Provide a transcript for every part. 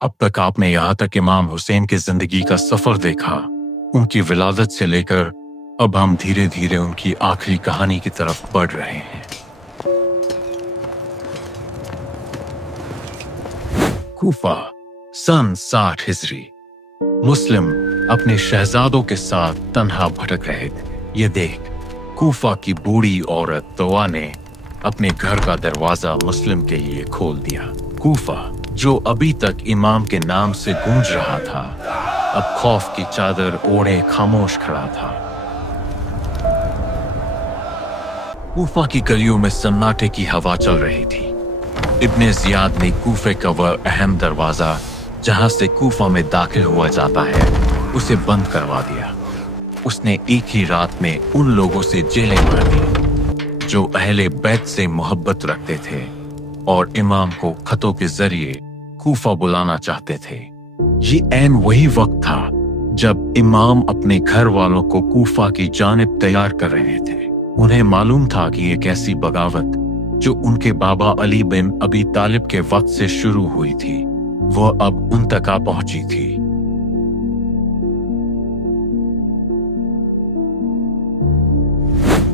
अब तक आपने यहाँ तक इमाम हुसैन की जिंदगी का सफर देखा, उनकी विलादत से लेकर अब हम धीरे धीरे उनकी आखिरी कहानी की तरफ बढ़ रहे हैं। कूफा, सन 60 हिजरी। मुस्लिम अपने शहजादों के साथ तन्हा भटक रहे थे। ये देख कूफा की बूढ़ी औरत तवा ने अपने घर का दरवाजा मुस्लिम के लिए खोल दिया। कूफा, जो अभी तक इमाम के नाम से गूंज रहा था, अब खौफ की चादर ओढ़े खामोश खड़ा था। कूफा की गलियों में सन्नाटे की हवा चल रही थी। इब्ने जियाद ने कूफे का वह अहम दरवाजा जहां से कूफा में दाखिल हुआ जाता है, उसे बंद करवा दिया। उसने एक ही रात में उन लोगों से जेलें भर दी जो अहले बैत से मोहब्बत रखते थे और इमाम को खतों के जरिए कूफा बुलाना चाहते थे। ये ऐन वही वक्त था जब इमाम अपने घर वालों को कूफा की जानिब तैयार कर रहे थे। उन्हें मालूम था कि एक ऐसी बगावत जो उनके बाबा अली बिन अबी तालिब के वक्त से शुरू हुई थी, वो अब उन तक आ पहुंची थी।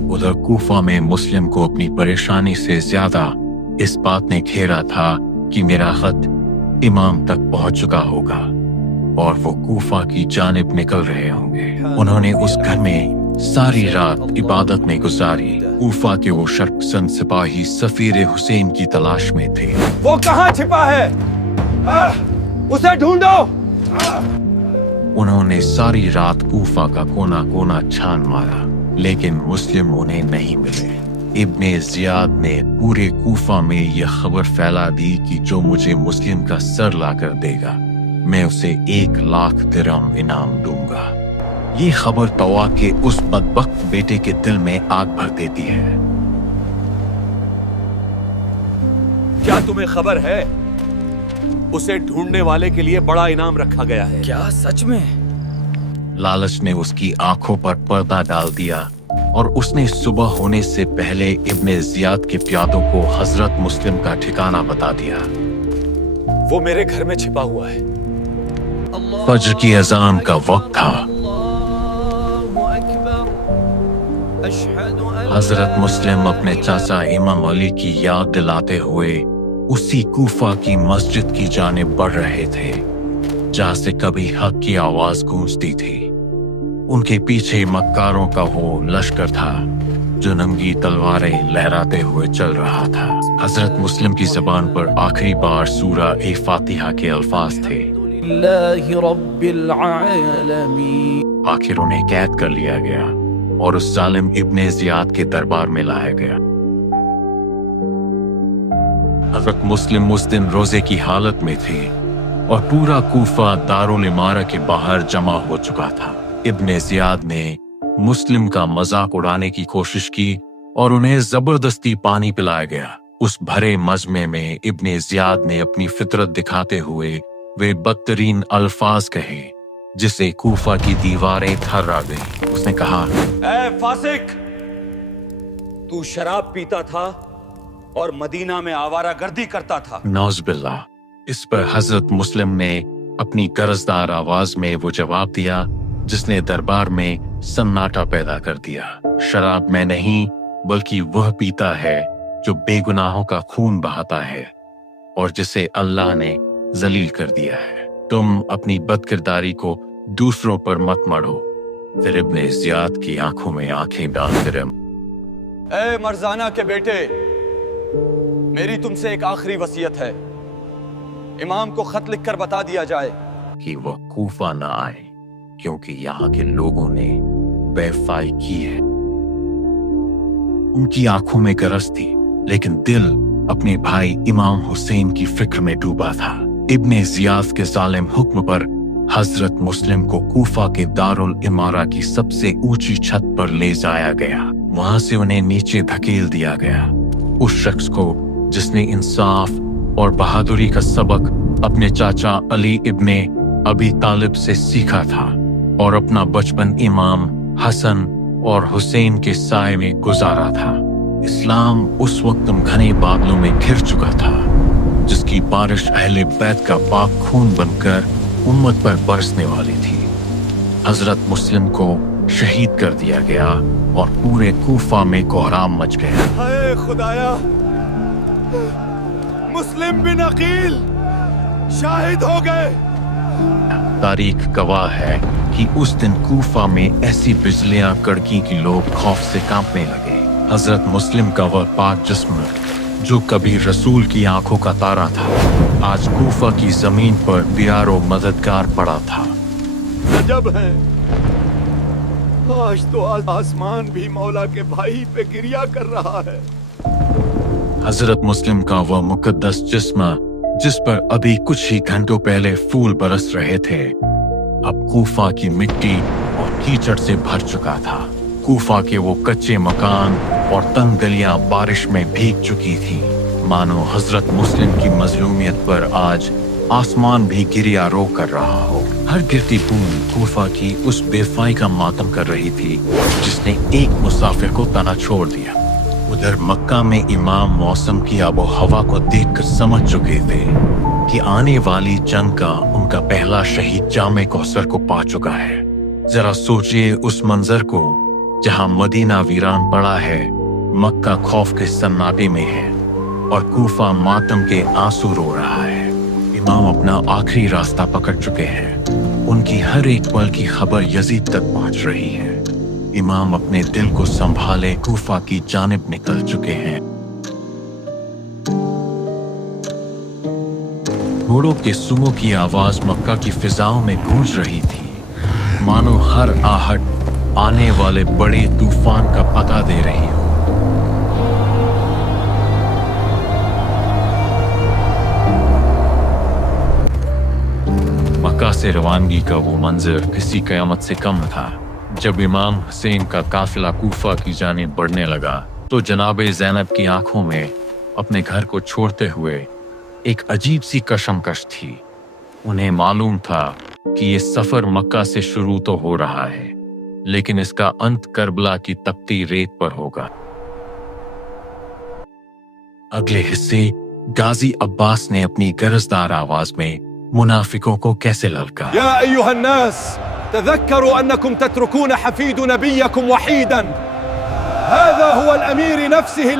उधर कूफा में मुस्लिम को अपनी परेशानी से ज्यादा इस बात ने घेरा था कि मेरा खत इमाम तक पहुंच चुका होगा और वो कूफा की जानिब निकल रहे होंगे। उन्होंने उस घर में सारी रात इबादत में गुजारी। कूफा के वो शर्कसन सिपाही सफीर हुसैन की तलाश में थे। वो कहाँ छिपा है? उसे ढूंढो। उन्होंने सारी रात कूफा का कोना कोना छान मारा, लेकिन मुस्लिम उन्हें नहीं मिले। इब्ने जियाद ने पूरे कूफा में यह खबर फैला दी कि जो मुझे मुस्लिम का सर लाकर देगा, मैं उसे 1,00,000 दिरहम इनाम दूंगा। ये खबर तवा के उस बदबख्त बेटे के दिल में आग भर देती है। क्या तुम्हें खबर है? उसे ढूंढने वाले के लिए बड़ा इनाम रखा गया है। क्या सच में? लालच ने उसकी आंखों पर पर्दा डाल दिया और उसने सुबह होने से पहले इब्ने जियाद के प्यादों को हजरत मुस्लिम का ठिकाना बता दिया। वो मेरे घर में छिपा हुआ है। फज्र की अजान का वक्त था। हजरत मुस्लिम अपने चाचा इमाम अली की याद दिलाते हुए उसी कूफा की मस्जिद की जानिब बढ़ रहे थे जहां से कभी हक की आवाज गूंजती थी। उनके पीछे मक्कारों का वो लश्कर था जो नंगी तलवारें लहराते हुए चल रहा था। हजरत मुस्लिम की जबान पर आखिरी बार सूरा ए फातिहा के अल्फाज थे। आखिर उन्हें कैद कर लिया गया और उस जालिम इब्ने जियाद के दरबार में लाया गया। हजरत मुस्लिम उस दिन रोजे की हालत में थे और पूरा कूफा दारुल इमारा के बाहर जमा हो चुका था। इब्ने जियाद ने मुस्लिम का मजाक उड़ाने की कोशिश की और उन्हें जबरदस्ती पानी पिलाया गया। उस भरे मजमे में इब्ने जियाद ने अपनी फितरत दिखाते हुए वे बदतरीन अल्फाज कहे जिसे कूफा की दीवारें थर्रा गईं। उसने कहा, ऐ फासिक, तू शराब पीता था और मदीना में आवारागर्दी करता था। नौज़बिल्लाह। इस पर हजरत मुस्लिम ने अपनी कर्जदार आवाज में वो जवाब दिया जिसने दरबार में सन्नाटा पैदा कर दिया। शराब मैं नहीं बल्कि वह पीता है जो बेगुनाहों का खून बहाता है और जिसे अल्लाह ने जलील कर दिया है। तुम अपनी बदकिरदारी को दूसरों पर मत मढ़ो। फिर इब्ने जियाद की आंखों में आंखें डालकर, ऐ मर्जाना के बेटे, मेरी तुमसे एक आखिरी वसीयत है। इमाम को खत लिखकर बता दिया जाए कि वह कूफा न आए क्योंकि यहाँ के लोगों ने बेवफाई की है। उनकी आंखों में गरज थी लेकिन दिल अपने भाई इमाम हुसैन की फिक्र में डूबा था। इब्ने जियाद के जालिम हुक्म पर हजरत मुस्लिम को कूफा के दारुल इमारा की सबसे ऊंची छत पर ले जाया गया। वहां से उन्हें नीचे धकेल दिया गया। उस शख्स को जिसने इंसाफ और बहादुरी का सबक अपने चाचा अली इब्ने अबी तालिब से सीखा था और अपना बचपन इमाम हसन और हुसैन के साए में गुजारा था। इस्लाम उस वक्त घने बादलों में घिर चुका था जिसकी बारिश अहले बैत का पाक खून बनकर उम्मत पर बरसने वाली थी। हजरत मुस्लिम को शहीद कर दिया गया और पूरे कूफा में कोहराम मच गया। हाय खुदाया, मुस्लिम बिन अकील शाहिद हो गए। तारीख गवाह है कि उस दिन कूफा में ऐसी बिजलियां कड़की कि लोग खौफ से कांपने लगे। हजरत मुस्लिम का वह पाक जिस्म जो कभी रसूल की आंखों का तारा था, आज कूफा की जमीन पर दियारो मददगार पड़ा था। अजब है, आज तो आसमान भी मौला के भाई पे गिरिया कर रहा है। हजरत मुस्लिम का वह मुकद्दस जिस्म जिस पर अभी कुछ ही घंटों पहले फूल बरस रहे थे, अब कूफा की मिट्टी और कीचड़ से भर चुका था। कूफा के वो कच्चे मकान और तंग गलियां बारिश में भीग चुकी थी, मानो हजरत मुस्लिम की मजलूमियत पर आज आसमान भी गिरिया रो कर रहा हो। हर गिरती बूंद कूफा की उस बेवफाई का मातम कर रही थी जिसने एक मुसाफिर को तना छोड़ दिया। उधर मक्का में इमाम मौसम की आबो हवा को देखकर समझ चुके थे कि आने वाली जंग का उनका पहला शहीद जामे कौसर को पा चुका है। जरा सोचिए उस मंजर को जहां मदीना वीरान पड़ा है, मक्का खौफ के सन्नाटे में है और कूफा मातम के आंसू रो रहा है। इमाम अपना आखिरी रास्ता पकड़ चुके हैं। उनकी हर एक पल की खबर यजीद तक पहुंच रही है। इमाम अपने दिल को संभाले कूफा की जानिब निकल चुके हैं। घोड़ों के सुमो की आवाज मक्का की फिजाओं में गूंज रही थी, मानो हर आहट आने वाले बड़े तूफान का पता दे रही हो। मक्का से रवानगी का वो मंजर किसी कयामत से कम था। जब इमाम हुसैन का काफिला कूफा की जानिब बढ़ने लगा तो जनाबे ज़ैनब की आंखों में अपने घर को छोड़ते हुए एक अजीब सी कशमकश थी। उन्हें मालूम था कि ये सफर मक्का से शुरू तो हो रहा है, लेकिन इसका अंत करबला की तपती रेत पर होगा। अगले हिस्से गाजी अब्बास ने अपनी गरजदार आवाज में मुनाफिकों को कैसे ललका। या अय्युहन्नास तज़क्करू अन्नकुम तत्रुकून हफीद नबिय्यकुम वहीदन, हाज़ा हुवा अल-अमीर नफ्सिही